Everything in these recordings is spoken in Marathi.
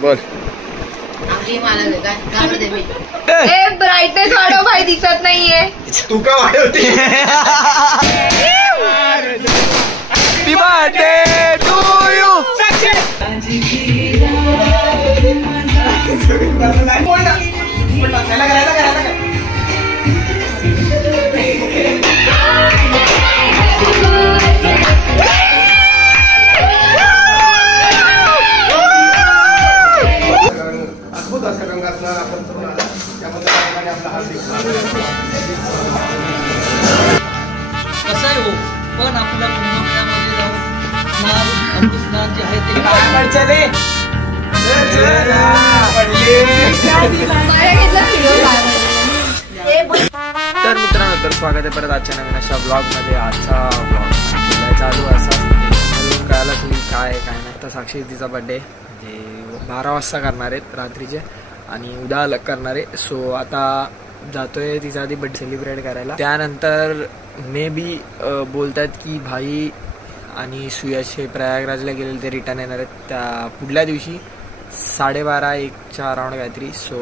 बोल. ब्राईटनेस वाढव भाई, दिसत नाहीये. तू का वाढवते? Happy birthday to you. अद्भुत अशा रंगातला आपण तरुण आला त्याबद्दल आपला हार्दिक कसं आहे हो, पण आपल्या कुंभमेळ्यामध्ये जाऊन स्नान जे आहे ते तर मित्रांनो, तर स्वागत आहे परत आजच्या नवीन अशा ब्लॉग मध्ये. आजचा ब्लॉग चालू असा कळायला तुम्ही काय नाही. तर साक्षी तिचा बर्थडे 12 वाजता करणार आहेत रात्रीचे आणि उद्या अलग करणार आहे. सो आता जातोय तिचा आधी बर्थडे सेलिब्रेट करायला. त्यानंतर मे बी बोलतात की भाई आणि सुयशे प्रयागराजला गेलेले ते रिटर्न येणार आहेत त्या पुढल्या दिवशी 12:30-1च्या अराउंड काहीतरी. सो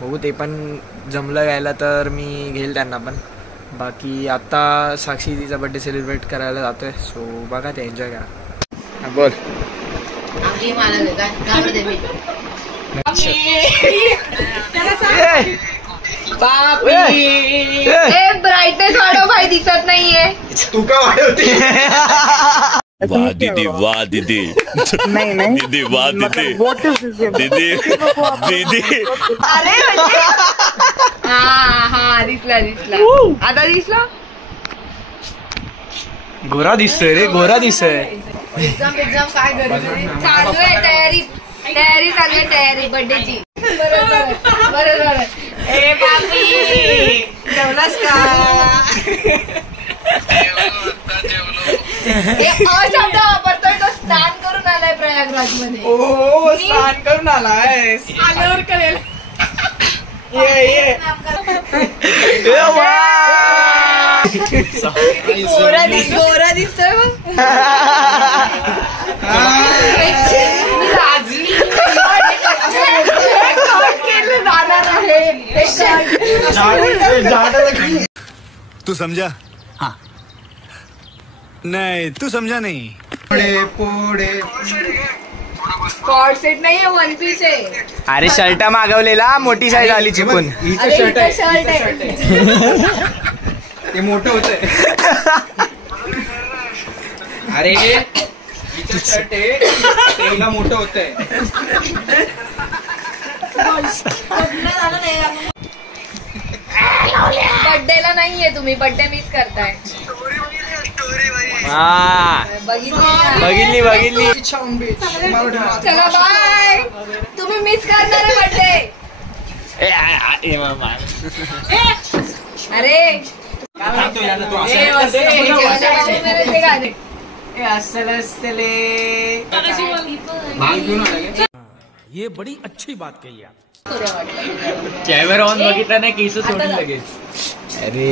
बघू, ते पण जमलं घ्यायला तर मी घेईल त्यांना पण. बाकी आता साक्षी तिचा बर्थडे सेलिब्रेट करायला जातोय. सो बघा, ते एन्जॉय करा. बोल. ब्राईटनेस वाढव भाई, दिसत नाहीये. तू का वाढवते? वाह दीदी, वाह दीदी. नहीं दीदी, वाह दीदी. दीदी दीदी. अरे हा दिसला. आता दिसला. गोरा दिसतोय रे, गोरा दिसतोय. एक्झाम काय चालू आहे? तयारी चालू आहे, तयारी बर्थडेची. बरोबर. ए बापी, जेवलास का? शब्द वापरतोय तो. स्नान करून आलाय प्रयागराज मध्ये. ओ, स्नान करून आलाय. आल्यावर करेल. गोरा दिसतोय मग. तू समझा? हाँ. नहीं, तू समझा नहीं. पोडे कॉर्ड सेट नाही, वन पीस आहे. अरे शर्ट मागवलेला, मोठी साईज आली चिकून. शर्ट आहे. ते मोठं होतंय. अरे शर्ट आहे, तेला मोठं होतंय. बर्थडेला नाहीये तुम्ही, बर्थडे मिस करताय. बघितली. चला बाय. तुम्ही मिस करणार आहे बर्थडे. अरे ये बड़ी अच्छी बात कही आप. कॅमेरा ऑन बघितला नाही केस सोडून लगेच. अरे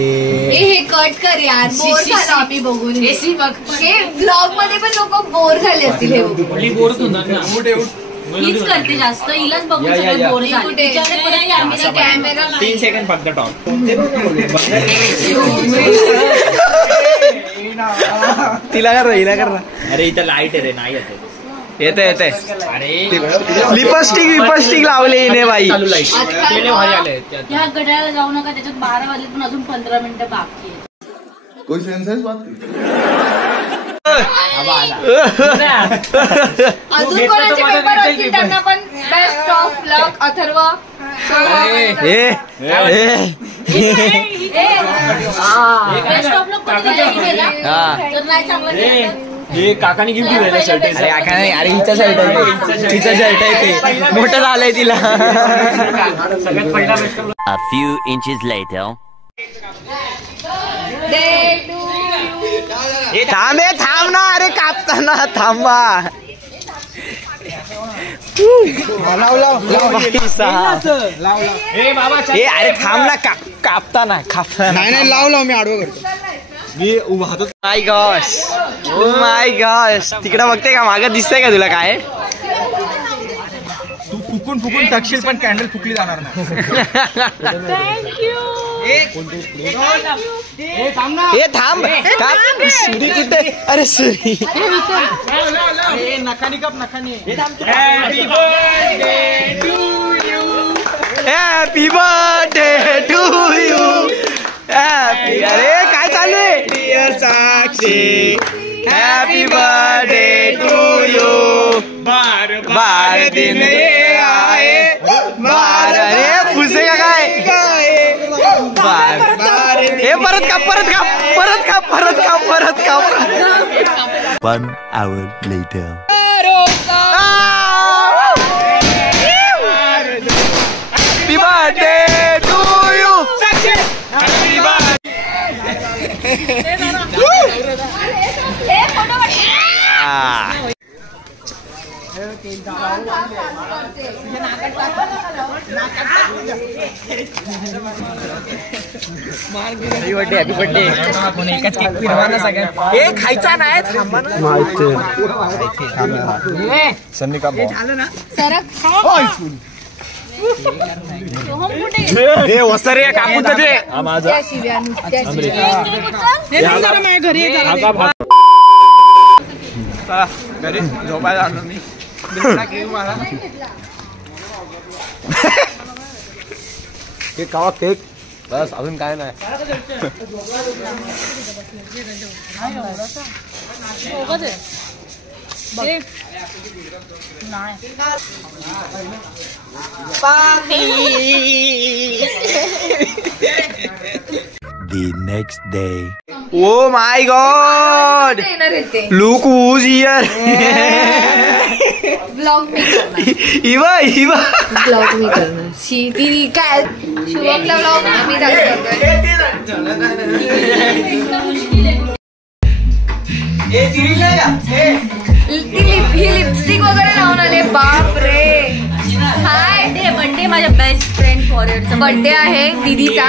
हे कट कर यार, बोर झालो आम्ही बघून. हे ब्लॉग मध्ये पण लोक बोर झाले असतील. हे बोर हीच करते जास्त, हिलाच बघून सगळे बोर झाले. कॅमेरा 3 सेकंड फक्त टॉप. तिला कर. अरे इथं लाईट आहे रे, नाही येते. अरे लिपस्टिक लावले हिने बाई. ह्या गड्याला जाऊ नका, त्याच्यात 12 वाजले पण अजून 15 मिनिटं बाकी आहे. कोई सेंस है इस बात की? अजून कोणाचे पेपर असतील त्यांना पण best of luck. Atharva best of luck तर नाही चांगलं. हे काकाने गिफ्ट दिलेलं शर्ट. अरे काका नाही, अरे हिचा शर्ट आहे. तिचा शर्ट आहे ते. मोठं झालंय तिला. सगळ्यात पहिला best. A few inches later. थांब ना, अरे कापताना थांबा. अरे थांब ना, कापताना. नाही लाव मी आडवं करतो. मी उभा होतो. माय गॉश, तिकडे बघते का? मागं दिसतंय का तुला काय? तू फुकून फुकून टाकशील पण कॅन्डल फुकली जाणार नाही. थांब सुरी कुठे? अरे सुरी नखानी कप नखानी. Happy birthday to you. Happy. अरे काय चालू आहे? Dear Sakshi happy birthday to you. बार दिन ये आए बार. अरे फुसे का काय? बार हे परत का. 1 hour later. Happy birthday to you. Happy birthday. Happy birthday. एकाच केक फिरवाना सगळ्या. हे खायचा नाही. थांबा ना. सन्नी का हे वस्तर कापून ते माझा घरी झोपायला आलो मी. मला केक खावा केक बस अजून काय नाही. The next day. Oh my God! Look who's here! Blog मी करणार. इवा ब्लॉग मी करणार. ती काय शुभमचा ब्लॉग आम्ही दाखवतोय. ही लिपस्टिक वगैरे लावून आले. बाप रे. हाय बर्थडे माझ्या बेस्ट फ्रेंड फॉरवर्डचा बर्थडे आहे दीदीचा.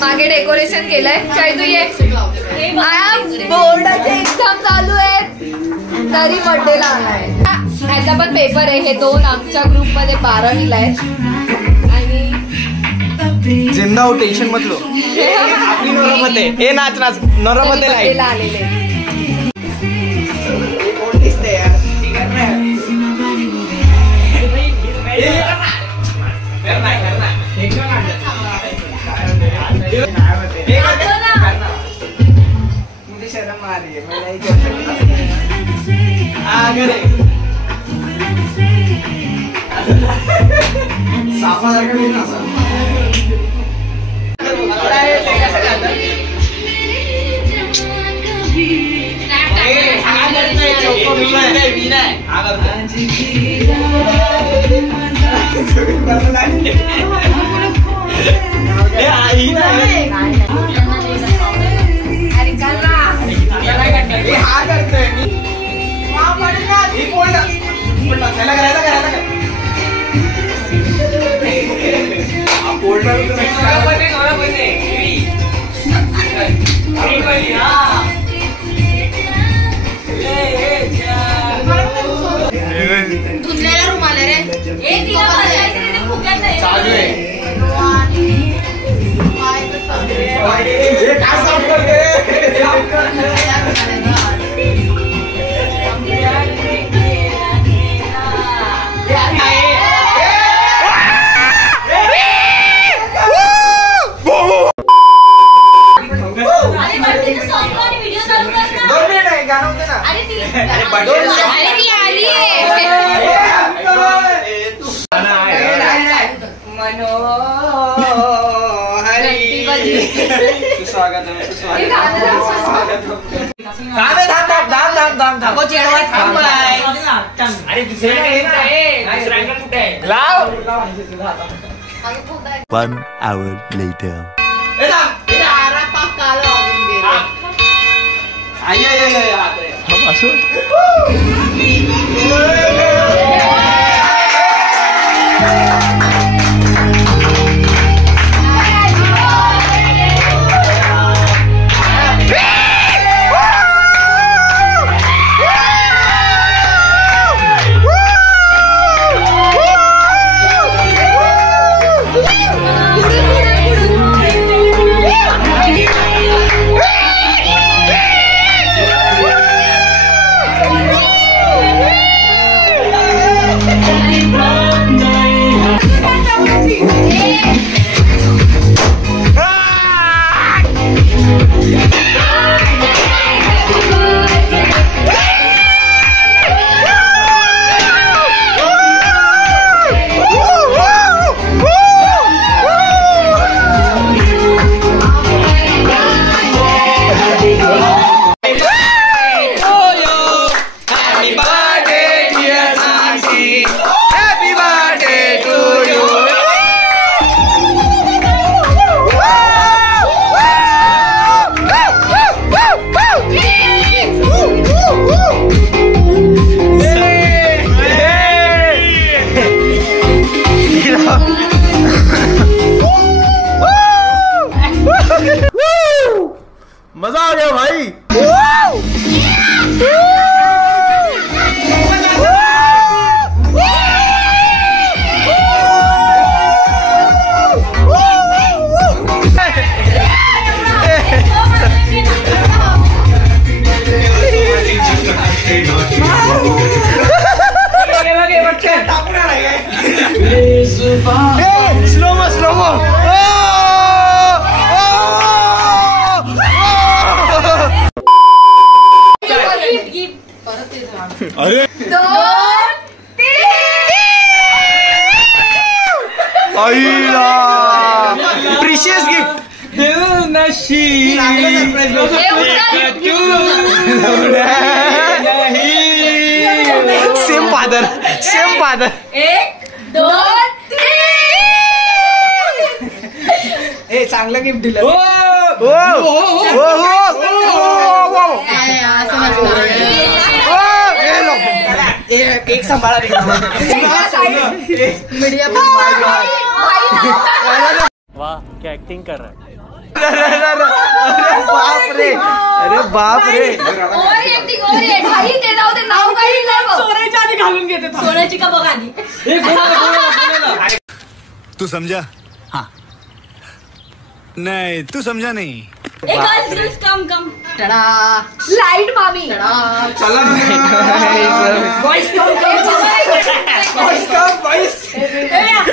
मागे डेकोरेशन केलंय. चायतू ये. बोर्डाचे एक्झाम चालू आहेत तरी बर्थडेला आलाय. ह्याचा पण पेपर आहे. हे 2 आमच्या ग्रुप मध्ये 12वीला आहेत. आणि जिंदा हो टेन्शन मतलो. आपली नोरामध्ये हे नाच नोरामध्ये आलेले. मुझे शर्म आ रही है. मैं नहीं धुतलेला रुमाल रे. चालू आहे. One hour later. Happy birthday dear Sakshi. Happy birthday to you. मजा आ गया भाई। स्लोमो अरे प्रिशियस गिफ्ट सेम फादर 1 2 3 चांगलं गिफ्ट दिलं. एक सांभाळा मीडिया. वाह क्या एक्टिंग कर रहा है. बाप रे. अरे बाप रे. सोन्याच्या आधी घालून घेते सोन्याची का बघ आधी. तू समझा. हाँ नहीं तू समझा नहीं. कम लाईट मामी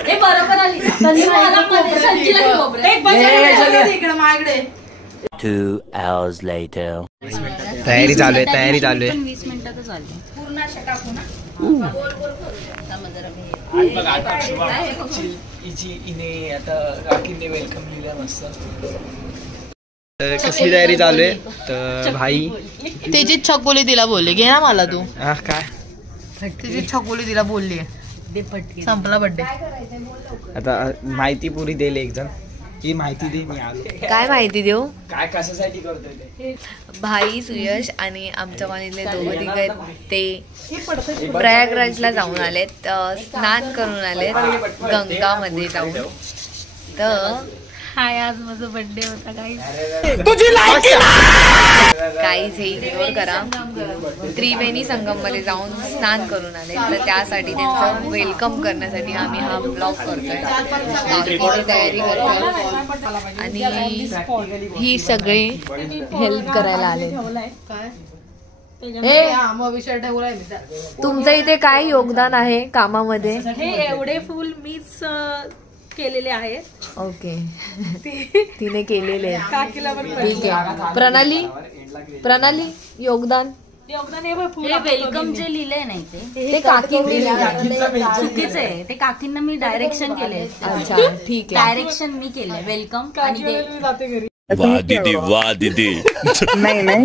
हे बरोबर आली. माझ्याकडे 2 hours later. तयारी चालू आहे. 20 मिनिटातच आली. कसली तयारी चालू आहे तर भाई त्याची छकोली तिला बोलले घे ना मला तू. काय त्याची छकोली तिला बोलली संपला बर्थडे. आता माहिती पुरी देईल एक जण. ही माहिती दे. मी आलो. काय माहिती देऊ. काय कशासाठी करतोय ते. भाई सुयश आणि आमच्या कॉलेजले दोघं तिघ आहेत ते प्रयागराजला जाऊन आलेत. स्नान करून आलेत गंगामध्ये जाऊन. तर हाय आज माझा बर्थडे होता गाईज. गाईज हे इग्नोर करा. त्रिवेणी संगम मध्ये जाऊन स्नान करून आले तर त्यासाठी त्यांचं वेलकम करण्यासाठी आम्ही हा ब्लॉग करतोय. बाकीची तयारी करतोय आणि ही सगळे हेल्प करायला आले. तुमचं इथे काय योगदान आहे कामामध्ये. हे एवढे फुल मीच केलेले आहेत. ओके तिने केलेले आहे. काकीला पण ठीक आहे. प्रणाली योगदान हे वेलकम जे लिहिलंय नाही ते काकींनी चुकीचं आहे. ते काकींना मी डायरेक्शन केले. अच्छा ठीक आहे. डायरेक्शन मी केलंय वेलकम आणि वाह दीदी वाह दीदी.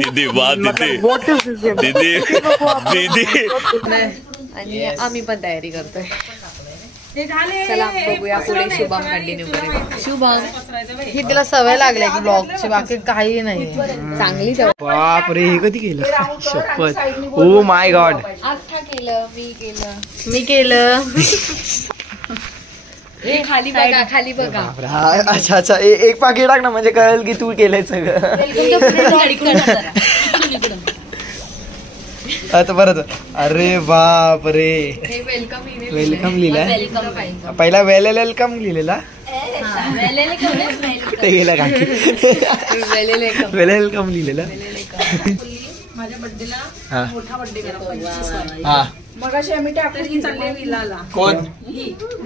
दीदी वाह दीदी. दीदी आणि आम्ही पण तयारी करतोय. चला बघूया पुढे. शुभम कंटिन्यू करेल. शुभम ही तिला सवय लागली की ब्लॉगची बाकी काही नाही. चांगली सवय. बाप रे. हे कधी केलं शपथ. Oh my God. आत्ता केलं मी केलं. हे खाली बघा खाली बघा. अच्छा एक पाकिट टाक ना म्हणजे कळेल की तू केलंय सगळं. आता परत. अरे बाप रे. हे वेलकम लिहिलंय. पहिला वेलकम लिहिलेला. कुठे गेला काकी. वेलकम लिहिलेला. माझ्या बर्थडेला हा मोठा बर्थडे केला. हा मगाशी आम्ही टॅक्टरी चालले विलाला. कोण.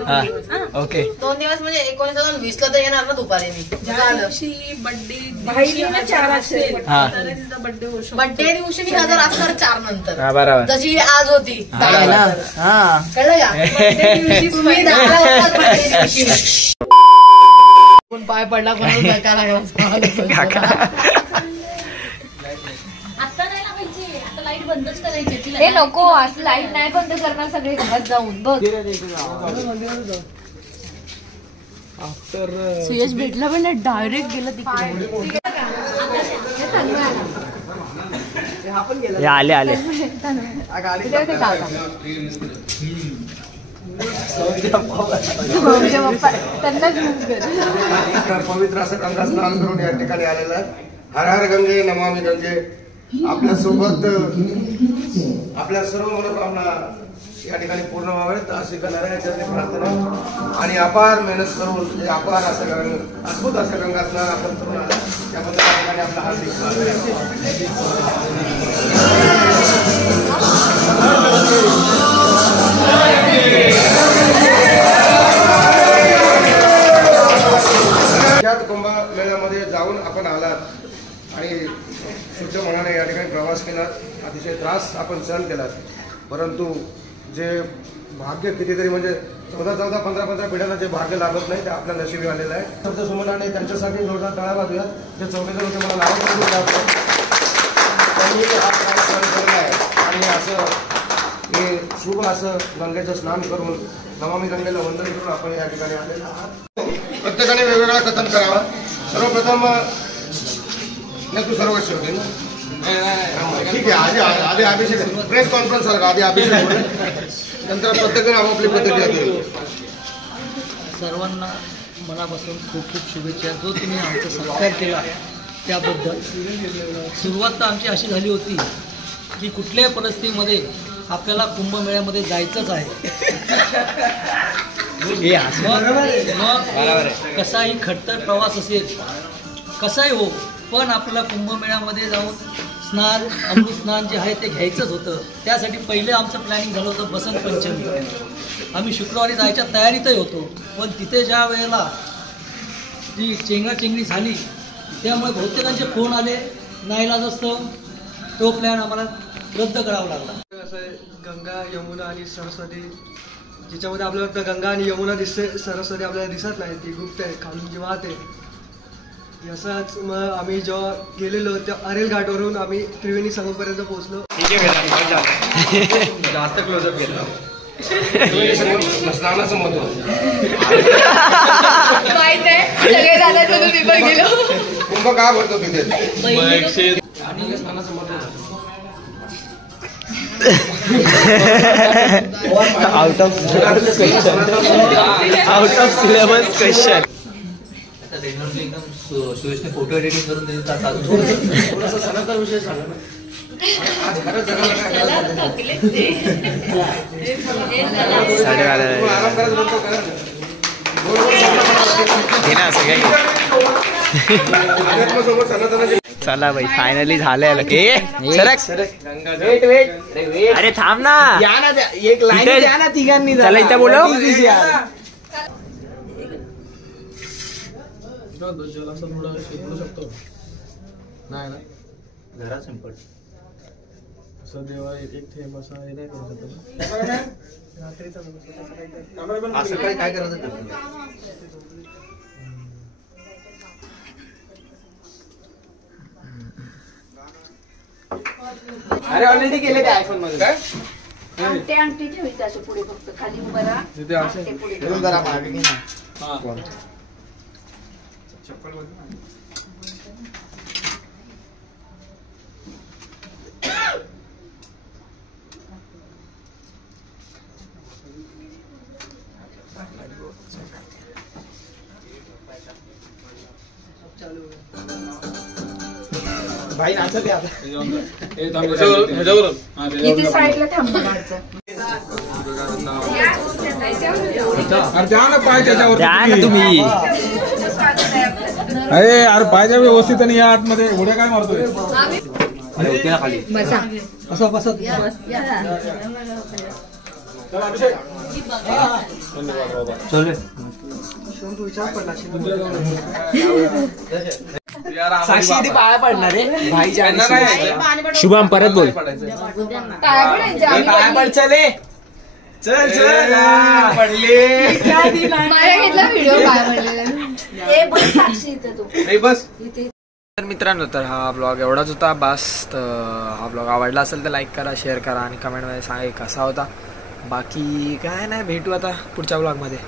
हा ओके. 2 दिवस म्हणजे 19-20 ला तर येणार ना दुपारी. मी बर्थडे 4 असेल. हा बर्थडे दिवशी मी हजर असणार 4 नंतर. हा बरोबर. जशी आज होती हा कळलं का. तुम्ही 10 कोण पाय पडला कोण आता नाही लावायची. आता लाईट बंदच करायची. हे नको असं लाईट नाही बंद करणार सगळे घरात जाऊन बघ. सुयश भेटला पण नाही, डायरेक्ट गेला तिकडे. आले आले पवित्र असं गंगा स्नान करून या ठिकाणी आलेला आहे. हर हर गंगे नमामि गंगे. आपल्यासोबत आपल्या सर्व मनोकामना या ठिकाणी पूर्ण व्हावेत अशी नारायणाची प्रार्थना आणि अपार मेहनत करून अपार असं अद्भुत असं गंगा स्नान आपण करून आला त्याबद्दल या ठिकाणी आपला हार्दिक कुंभमेळ्यामध्ये जाऊन आपण आलात आणि शुद्ध मनाने या ठिकाणी प्रवास केला. अतिशय त्रास आपण सहन केला, परंतु जे भाग्य कितीतरी म्हणजे 14-14, 15-15 पिढ्यांना जे भाग्य लाभत नाही ते आपल्या नशिबी आलेलं आहे. तर सुमनाने त्यांच्यासाठी जोरदार टाळ्या वाजूया. जे 14 होते मला नाव करून त्यांनी हा त्रास सहन केलेला आहे आणि असं हे शुभ असं गंगेचं स्नान करून नमामि गंगेला वंदन करून आपण या ठिकाणी आलेलो आहात. प्रत्येकाने वेगवेगळा कथन करावा. सर्वप्रथम तू सर्व कशी होते ना ठीक आहे. आधी अभिषेक प्रेस कॉन्फरन्स सारखा आधी अभिषेक नंतर प्रत्येकाने आपापली पद्धती. सर्वांना मनापासून खूप खूप शुभेच्छा. जो तुम्ही आमचा सत्कार केला त्याबद्दल. सुरुवात तर आमची अशी झाली होती की कुठल्याही परिस्थितीमध्ये आपल्याला कुंभमेळ्यामध्ये जायचंच आहे. मग कसाही खट्टर प्रवास असेल कसाही हो, पण आपल्याला कुंभमेळ्यामध्ये जाऊन स्नान अमृत स्नान जे आहे ते घ्यायचंच होतं. त्यासाठी पहिले आमचं प्लॅनिंग झालं होतं बसंत पंचमी. आम्ही शुक्रवारी जायच्या तयारीतही होतो, पण तिथे ज्या वेळेला जी चेंगराचेंगरी झाली त्यामुळे बहुतेकांचे फोन आले, नाईलाज असतं तो प्लॅन आम्हाला रद्द करावा लागला. असं गंगा यमुना आणि सरस्वती ज्याच्यामध्ये आपल्याला फक्त गंगा आणि यमुना दिसते, सरस्वती आपल्याला दिसत नाही, ती गुप्त आहे, खालून जी वाहते. असंच मग आम्ही जेव्हा गेलेलो त्या अरेल घाटवरून आम्ही त्रिवेणी संगमपर्यंत पोहोचलो. जास्त क्लोजअप घेतला. स्नानाचं महत्व माहित आहे सगळे जातात म्हणून मी पण गेलो. कुंभ का भरतो तिथे आणि स्नानाचं महत्व आउट ऑफ सिलेबस क्वेश्चन. एकदम सुयशने फोटो एडिटिंग करून देतात. थोडासा सणाचा विषय सांगा ना. आज खरंच आराम करायचं म्हणतो करा ना. चला भाई फायनली झालंय. अरे थांब ना, एक लाईन द्या ना तिघांनी. चला इथं बोलव. जलाचा थोडा शिकवू शकतो नाही ना घरा सिंपल असं देवा एक थेंब असा हे नाही करू शकत. असं काय करायचं. अरे ऑलरेडी केले ते आयफोन मध्ये. काय अंगठी ठेवायची असं पुढे, फक्त खाली उभं राहा. जरा मागे घे ना. भाई नाचत आता. इथे साईडला थांबा. द्या ना तुम्ही. अरे यार पाहिजे व्यवस्थित आणि या आतमध्ये उड्या काय मारतोय. असं बसत साक्षी पाया पडणार आहे भाईच्या. शुभम परत बोल. पाया पड. चले चल चल पडले. माझ्या घेतला व्हिडिओ पाया पडलेला. बस तर मित्रांनो, तर हा ब्लॉग एवढाच होता बस. तर हा ब्लॉग आवडला असेल तर लाईक करा, शेअर करा आणि कमेंटमध्ये सांगा कसा होता. बाकी काय नाही, भेटू आता पुढच्या ब्लॉगमध्ये.